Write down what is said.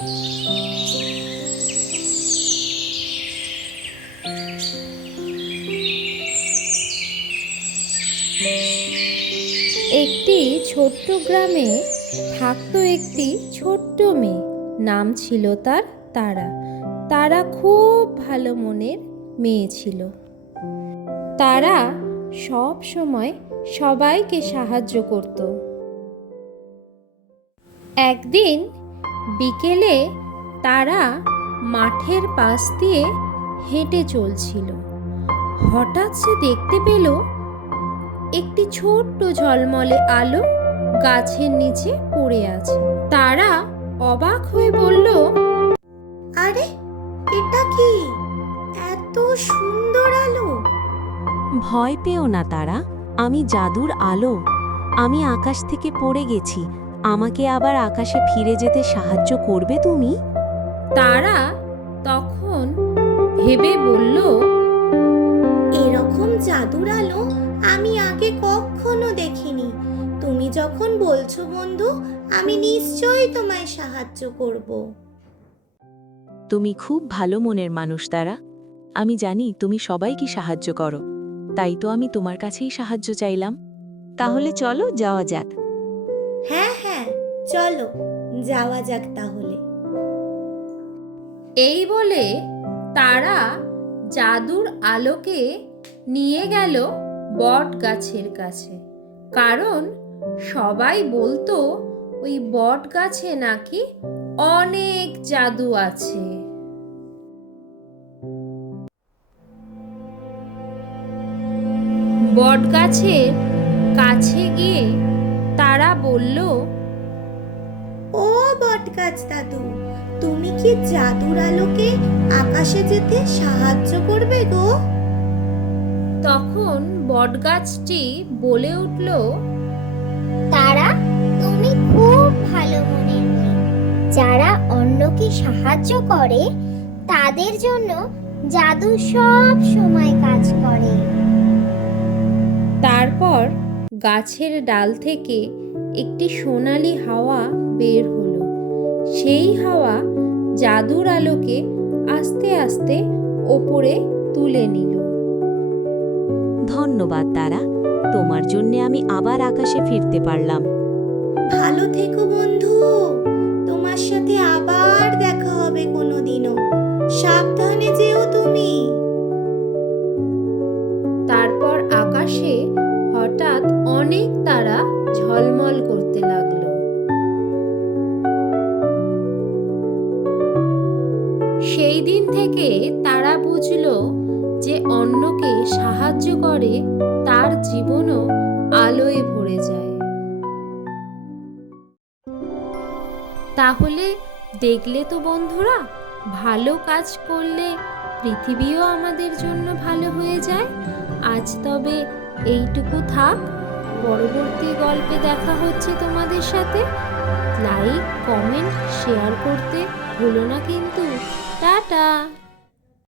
একটি ছোট্ট গ্রামে থাকতো একটি ছোট্ট মেয়ে। নাম ছিল তার তারা। তারা খুব ভালো মনের মেয়ে ছিল। তারা সব সময় সবাইকে সাহায্য করত। একদিন বিকেলে তারা মাঠের পাশ দিয়ে হেঁটে চলছিল। হঠাৎ সে দেখতে পেল একটি ছোট্ট ঝলমলে আলো গাছের নিচে পড়ে আছে। তারা অবাক হয়ে বলল, আরে এটা কি? এত সুন্দর আলো! ভয় পেও না তারা, আমি জাদুর আলো। আমি আকাশ থেকে পড়ে গেছি, আমাকে আবার আকাশে ফিরে যেতে সাহায্য করবে তুমি? তারা তখন ভেবে বলল, এরকম জাদুর আলো আমি আগে কখনো দেখিনি। তুমি যখন বলছো বন্ধু, আমি নিশ্চয়ই তোমায় সাহায্য করব। তুমি খুব ভালো মনের মানুষ তারা। আমি জানি তুমি সবাইকে সাহায্য করো, তাই তো আমি তোমার কাছেই সাহায্য চাইলাম। তাহলে চলো যাওয়া যাক। হ্যাঁ হ্যাঁ, চলো যাওয়া যাক তাহলে। এই বলে তারা জাদুর আলোকে নিয়ে গেল বট গাছের কাছে। কারণ সবাই বলতো ওই বট গাছে নাকি অনেক জাদু আছে। বট গাছের কাছে গিয়ে তারা বলল, ও বটগাছ দাদু, তুমি কি জাদুর আলোকে আকাশে যেতে সাহায্য করবে গো? তখন বটগাছটি বলে উঠল, তারা, তুমি খুব ভালো মনের মেয়ে। যারা অন্যকে সাহায্য করে তাদের জন্য জাদু সব সময় কাজ করে। তারপর গাছের ডাল থেকে একটি সোনালি হাওয়া বের হলো। সেই হাওয়া জাদুর আলোকে আস্তে আস্তে ওপরে তুলে নিল। ধন্যবাদ তারা, তোমার জন্য আমি আবার আকাশে ফিরতে পারলাম। ভালো থেকো বন্ধু, তোমার সাথে আবার দেখা হবে কোনোদিনও। সাবধানে যেও তুমি। তারপর আকাশে হঠাৎ অনেক তারা ঝলমল করতে লাগলো। সেই দিন থেকে তারা বুঝলো যে অন্যকে সাহায্য করে তার জীবনও আলোয় ভরে যায়। তাহলে দেখলে তো বন্ধুরা, ভালো কাজ করলে পৃথিবীও আমাদের জন্য ভালো হয়ে যায়। আজ তবে এইটুকু থাক, পরবর্তী গল্পে দেখা হচ্ছে তোমাদের সাথে। লাইক, কমেন্ট, শেয়ার করতে ভুলো না কিন্তু। টাটা।